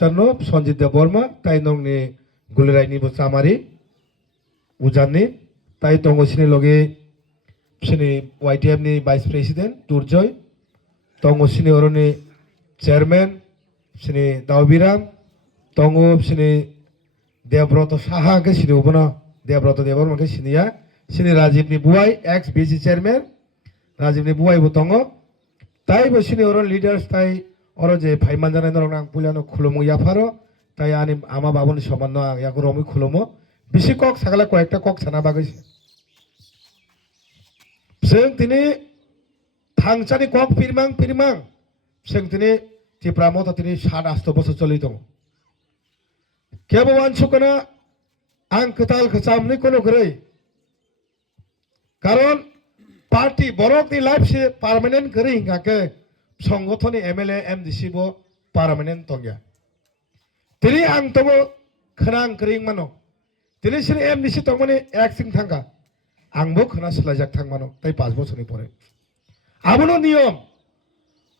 Tarno Sanjit Deborma tai nong ni gulirai ni bosamari ujan ni tai tongo sini loge sini YTM ni Vice President Durjoy tongo sini oro ni Chairman sini Daubiram tongo sini Debrot Saha ke sini ubona Debrot Deborma ke sini ya sini Rajiv ni Buai ex BC Chairman Rajiv ni Buai butongo tai bo sini oro leaders tai oro je phaiman jana norong ang puliano khulumo yafaro tai ani ama babon samanno ang yago romi khulumo bisi kok sagala koyekta kok sana bagis seng tini thangchani kok pirmang seng tini tipramo ta tini 7-8 বছর চলি dong kebo wansukana ang ketal kecamni kono grei karon party borok ni life se permanent grei ngake সংগঠনে MLA MDC বো permanent তংয়া তিনি আং তবো খনাং করিং মানো তিনি সিনি MDC তংমানে এক সিং থাঙ্গা আংবো খনা সলাজাক থাং মানো তাই 5 বছরনি পরে আবনো নিয়ম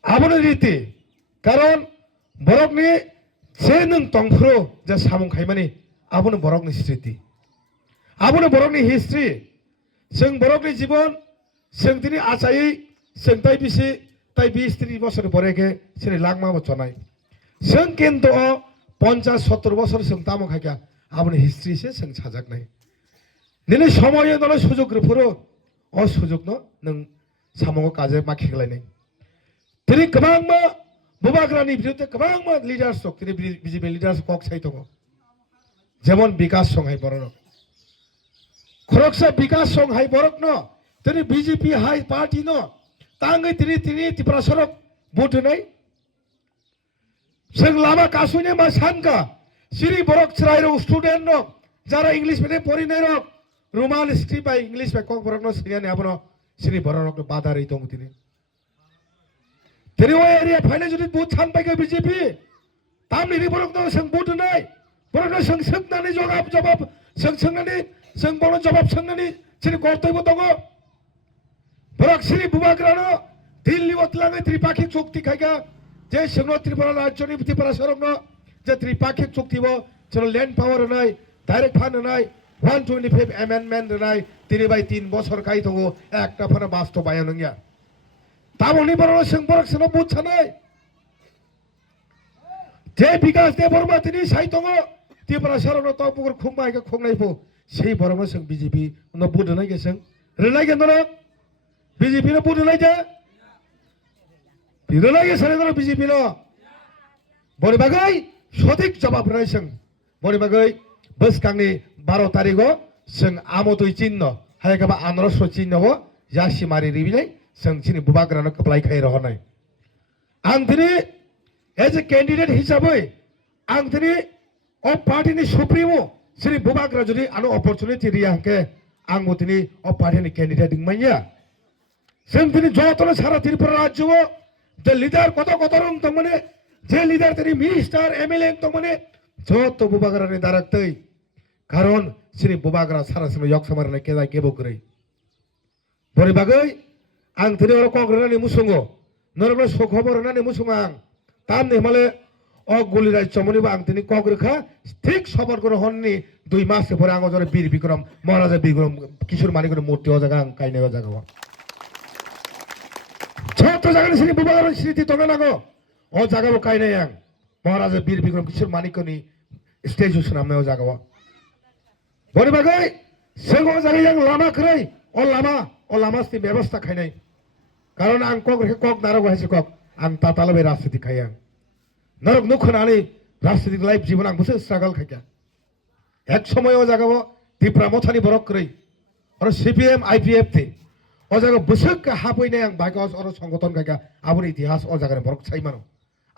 আবনো রীতি কারণ বরকনি যে নং তংফ্রো যে সামং খাইমানি আবনো বরকনি স্মৃতি আবনো বরকনি হিস্ট্রি जों বরকনি জীবন जों তিনি আচাই जों তাই বিসি তাই 20-30 বছর পরে কে সেরে লাগমা বচনাই जों কিন্তু 50-70 বছর जों তামো খাইকা আপনি হিস্ট্রি সে जों সাজাক নাই নিলে সময়ে দলে সুযোগ রফুরো অসুযোগ ন নং সামঙ্গ কাজে মাখিগলাই নাই তিনি গোबांमा বুবাগ্রানি বিরুদ্ধে গোबांमा লিডার্স কক তিনি বিজেপি লিডার্স কক সাই দङ যেমন বিকাশ সংহাই বরন খরকসা বিকাশ সংহাই বরক ন তিনি বিজেপি হাই পার্টি ন तांगै तिनी तिप्रा सरक भोट होनाय जों लामा कासुने मा सानका सिरि बरक छराय रो स्टुडेंट न जारा इंग्लिश मिडियाम पढिनाय र रोमान स्क्रिप्ट बाय इंग्लिश बाय कक बरक न सिरियानि आबनो सिरि बरक बाधा रै दङ तिनी तिनी ओ एरिया फाइने जुदि भोट छान बायका बीजेपी तामनि बरक न जों भोट होनाय बरक न जों सोंनानै जवाब जों सोंनानै जों बनो जवाब सोंनानै सिरि कर्तव्य दङ बरक सिरि बुबाग्रानो दिल्ली वतलाङै त्रिपाक्षिक चुक्ति खायगा जे सिंह त्रिपुरा राज्यनि त्रिपुरा सरकनो जे त्रिपाक्षिक चुक्ति बो जों लैंड पावर होनाय डाइरेक्ट फान्ड होनाय 125 अमेंडमेंट होनाय 3/3 বছর खाय दङ एकटा फाना बास्तव बाया नंगिया तामनि बरनो जों बरक सनो बुथ छानाय जे विकास दे बर्मा तिनि साइ दङ त्रिपुरा सरकनो तपुर खुंमायगा खुंनायबो सेइ बरनो जों बीजेपी न बुथ होनाय गेसों रेनाय गेन्दनो बीजेपी नो बुध लाइजा बिरलाय सारेदर बीजेपी नो बरे बागै सঠিক जवाब होनाय जों बरे बागै बसकांनि 12 तारिखो जों आमोदय चिन्ह हायगाबा आनरस चिन्हबो जासिमारि रिबिनाय जों सिनि बुबाग्रानो कप्लाय खाय रहनाय आं दिनै एज ए कैंडिडेट हिसाबै आं दिनै अ पार्टीनि सुप्रीमो श्री बुबाग्रा जुदि आनो अपॉर्चुनिटी रियाके आं दिनै अ पार्टीनि कैंडिडेट दिंमाया जों दिनै जतनो सारा त्रिपुरा राज्यो जे लिडार कत रं तंमाने जे लिडार तिनि मिनिस्टार एमएलए तंमाने जत बुबाग्रानि दाराक्तै कारण श्री बुबाग्रा सारा समय यक समारने केदा केबो गरै बरे बागै आं दिनै अर कग्रनानि मुसुंगो नरगो सखबर होनानि मुसुंग आं तामने माले अ गुलिराय चमनिबो आं दिनै कग्रखा ठीक सबर कर हननि 2 मास परे आं जरे वीर विक्रम महाराजा विक्रम किशोर मानिकनि मूर्ति अ जागा आं कायनाय जागा छत जागानि सिरि बुबाग्रानि स्मृति तंग नांगो अ जागाबो कायनाय आं महाराजा वीर विक्रम किशोर मानिकनि स्टेचु सनामनायाव जागावा बरे बागै जों जागाय आं लामा खरै अ लामा स्ति व्यवस्था खायनाय कारण आं कक रेखे कक नारग हायसे कक आं तातालबे राजनीति खाय आं नरक नुखनानै राजनीतिक लाइफ जीवन आं बसो स्ट्रागल खायका एक समय अ जागाव त्रिपुरा मथानि बरक खरै आरो सीपीएम आईपीएफ थे अ जागा बसक हाफैनाय आं बाइकस अर संगठन खायका आबुर इतिहास अ जागानि बरक साइमानो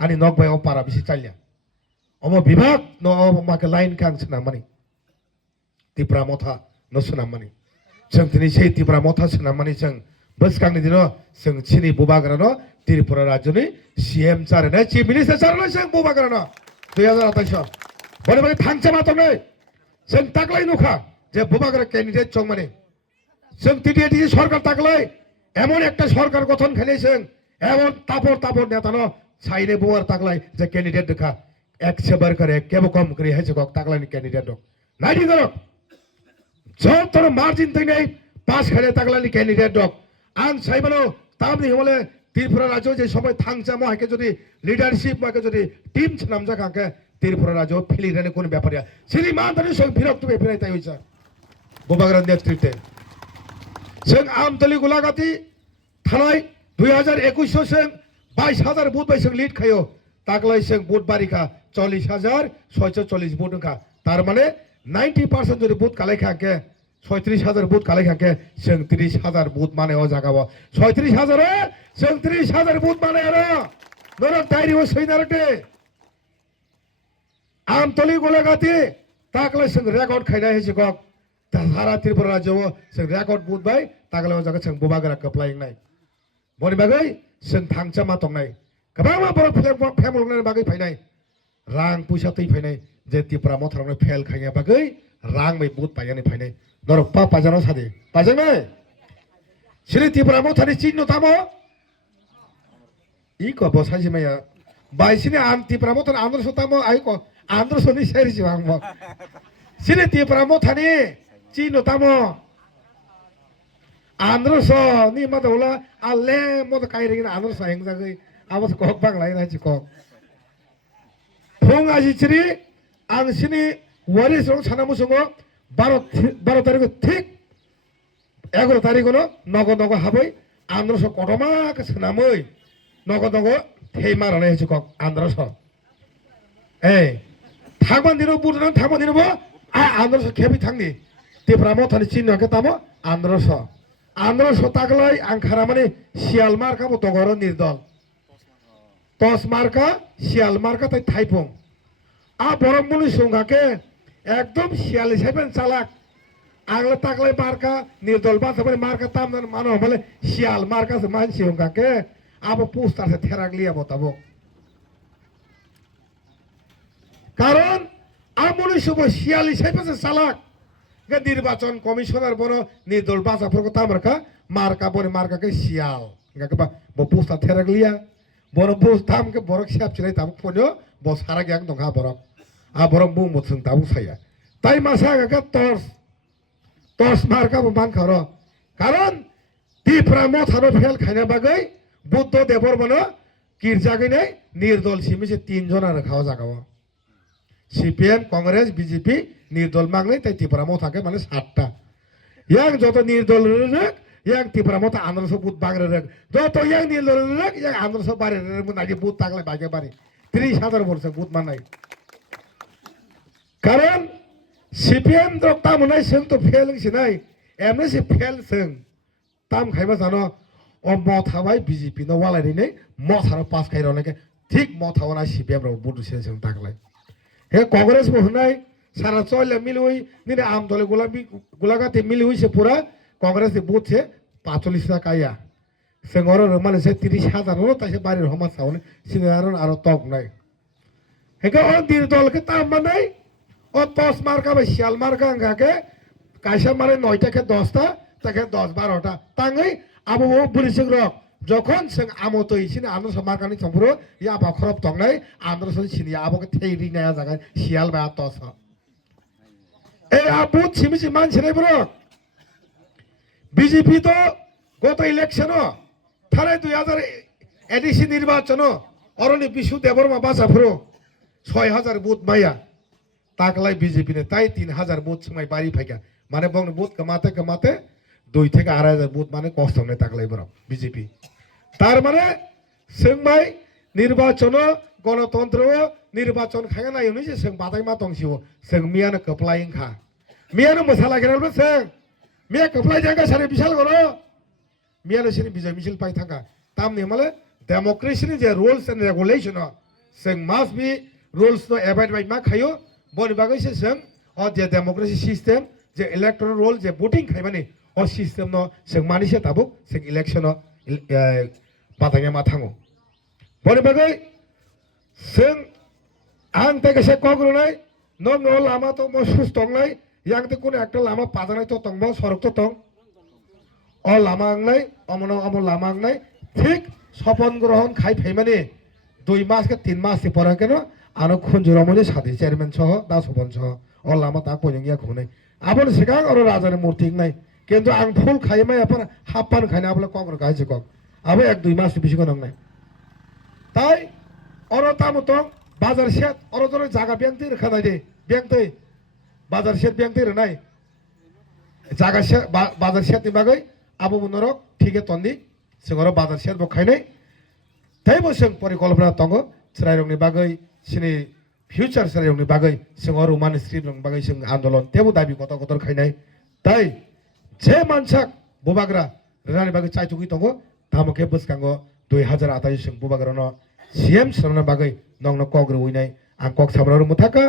आनि नक बाय अ पारा बिसि चालिया अम विभाग न माके लाइन कां सनामानि त्रिपुरा मथा न सनामानि जों दिनै से त्रिपुरा मथा सनामानि जों बसकांनि दिनो जों सिनि बुबाग्रानो त्रिपुरा राज्यनि सीएम चारने चीफ मिनिस्टार चारने जों बुबाग्रानो 2028 बरे बरे थांचा मातनै जों ताकलाय नुखा जे बुबाग्रा कैंडिडेट चंमानि जों टिडिएटी सरकार ताकलाय एमन एकटा सरकार गठन खालाय जों एमन तापर नेतानो साइने बुवार ताकलाय जे कैंडिडेट देखा 100 করে কেবো কম করে হেছে কক তাকলানি ক্যান্ডিডেট দক নাইটি দক যতর মার্জিন তৈনাই পাস খালে তাকলানি ক্যান্ডিডেট দক আং সাইবানো তামনি হলে ত্রিপুরা রাজ্য যে সময় থাংচা মহাকে যদি লিডারশিপ মহাকে যদি টিম নামজা কাকে ত্রিপুরা রাজ্য ফিলিরানে কোন ব্যাপারে শ্রীমান তাদের সঙ্গে বিরক্ত বেফিরাই তাই হয়েছে বোবাগ্রান নেতৃত্বে जों आमतली गुलागाती थानाय 2021 जों 22,000 बुथ बाय जों लिड खायो ताकलाय जों बुथ बारिखा 40,640 बुथ ओंखा तार माने 90% যদি বুথ কালাই খাকে 36,000 বুথ কালাই খাকে जों 30,000 বুথ মানে ও জায়গাও 36,000 এ जों 30,000 বুথ মানে আরে নরক ডাইরি ও সৈনারতে आमतली गुलागाती ताकलाय जों রেকর্ড খাইনা হেছে কক सारा त्रिपुरा राज्य जों रेकर्ड बुथ बाय तागले जागा जों बोबाग्रा कप्लायिं नाय बनि बागै जों थांचा मा तंनाय गोबां बर फेमलनाय बागै फायनाय रां पैसा तै फायनाय जे त्रिपुरा मथरावनो फेल खायनाय बागै रां मै बुथ पायनाय फायनाय दरक पा पाजानो सादे पाजानो श्री त्रिपुरा मथानि चिन्ह तामो इ को बसाजि माया बायसिनि आन त्रिपुरा मथानि आंध्र तामो आइ को आंध्र सनि सेरसि आंबो Shri Tripura मथानि Cino tamo Andro so ni madaula alle moda kairing andro so heng jagai abas kok bang lai na chiko phong aji chiri ang sini waris rong sanamu songo 12 tarik thik 11 tarik no nogo nogo habai andro so kotoma ka sanamoi nogo nogo thei marane chiko andro so ei thagban dino budna thagban dino bo andro so khebi thangni Tripura मथानि चिन्ह के तामो आंध्रस तागलाई आंखारा माने सियाल मार्का बो तगरो निर्दल तस मार्का सियाल मार्का ताई थाइपं आ बरममुनि संगा के एकदम सियाल हिसाबेन चालाक आंगला तागलाई मार्का निर्दल बा सबे मार्का तामन मानो माने सियाल मार्का से मानसि संगा के आबो पोस्टार से थेराक लिया बताबो कारण आमुनि सुबो सियाल हिसाबे चालाक निर्वाचन कमिशनार बनो निर्दल बाजाफोरखौ तामारखा मार्का बने मार्का के सियाल गाके बो पोस्टा थेराक लिया बरो पोस्ट ताम के बरक साबचिनाय ताबु फोनो बो सारा ग्यां दंखा बरक आ बरक बु मुथुं ताबु साया ताई मासा गाके टर्स मार्का बो मान खरो कारण त्रिपुरा मथानो फेल खायना बागै बुद्ध देवर बनो गिरजागैनाय निर्दल सिमिसे 3 जना रखाव जागाव सीपीएम कांग्रेस बीजेपी निर्दल मांगले ताई त्रिपुरा मथाके माने 7टा yang joto निर्दल रक yang त्रिपुरा मथा आंध्रस बुथ बागरे रक joto yang निर्दल रक yang आंध्रस बारे रक मुनाजि बुथ तागले बागे बारे 30,000 वर्ष बुथ माननाय कारण सीपीएम द्रक्ता मुनाय जों तो फेल सिनाय एमएससी फेल जों ताम खायबा जानो अ मथाबाय बीजेपी नो वालायनै मथानो पास खायरनके ठीक मथावना सीपीएम रो बुथ से जों तागले हे कांग्रेस बो होनाय सारा चले मिलुई निने आम दले गुलागाते मिलुई से पूरा कांग्रेस बुथ से 45 काया सेंगरो माने से 30,000 नो तासे बारि हमा सावने सिनारन आरो तक नाय हेके अ दिन दल के ताम मानाय अ 10 मार्का बे सियाल मार्का गाके कायसा मारे 9टा के 10टा ताके 10 12टा तांगै आबो बुरिसिक र যখন जों आमतो इसिने आंध्र समारकानि संपुरो या बाखरब तंगनाय आंध्र सिनि आबोके थेरि नाया जागा सियाल बा तस ए आबुत सिमिसि मानसिने ब्रो बीजेपी तो गत इलेक्शन थारे 2000 एडिसि निर्वाचन अरनि बिशु देबरमा बासाफोरो 6000 बुथ माया ताकलाय बीजेपी ने ताई 3000 बुथ समाय बारि फायगा माने बंग बुथ कमाते 2 থেকে 2,500 बुथ माने कष्टने ताकलाय ब्रो बीजेपी तार माने जोंबाय निर्वाचन गणतंत्र निर्वाचन खायना नायनि जे जों बादाय मा दंसियो जों मियानो कप्लायिंखा मियानो मोसाला गेरबो जों मिया कप्लाय जागा सारे बिसाल गरो मियानो सिनि बिजय मिছিল पाइ थाका तामनि माले डेमोक्रेसीनि जे रुल्स एंड रेगुलेशन जों मास्ट बी रुल्स नो एबाइड बाय मा खायो बनि बागैसे जों अ जे डेमोक्रेसी सिस्टेम जे इलेक्टोरल रोल जे वोटिंग खायमानि अ सिस्टेम नो जों मानिसे ताबुक जों इलेक्शन बादायना मा थाङो बनि बागै जों आं तेगेसे कग्रनाय न लामा तो म सुस्तंनाय yang te कोन एकटा लामा पाजानाय तो तंग सरक तो तंग अ लामा आंनाय अमनो अम लामा आंनाय ठीक सपन ग्रहण खाइ फैमाने 2 मास के 3 मास से पर केनो ano khunjuramoni sadi chairman soho dasobon soho o lama tak poyongya khone abon sikang oro rajani murti nai কিন্তু আং ফুল খাইমাই আপন হাপান খাইনা বলে ককর গাইছে কক আবে 1-2 মাস বেশি কোন নাই তাই অর তামতো বাজার শেত অর ধরে জায়গা ব্যাংতে রেখা নাই দে ব্যাংতে বাজার শেত ব্যাংতে রে নাই জায়গা শেত বাজার শেত বাগৈ আবু মনরক ঠিকে তন্দি সিংহর বাজার শেত ব খাইনাই তাই বসং পরিকল্পনা তঙ্গ স্রাইরংনি বাগৈ সিনি ফিউচার স্রাইরংনি বাগৈ সিংহর উমান শ্রীরং বাগৈ সিং আন্দোলন তেবু দাবি কত কত খাইনাই তাই যে মানসাক বুবাগ্রা রেনানি বাগৈ চাইতুগি তঙ্গ তামকে বসকাঙ্গ 2028 সিং বুবাগ্রানো সিএম সামনা বাগৈ নংনো কগ্র উইনাই আং কক সামরার মুথাকা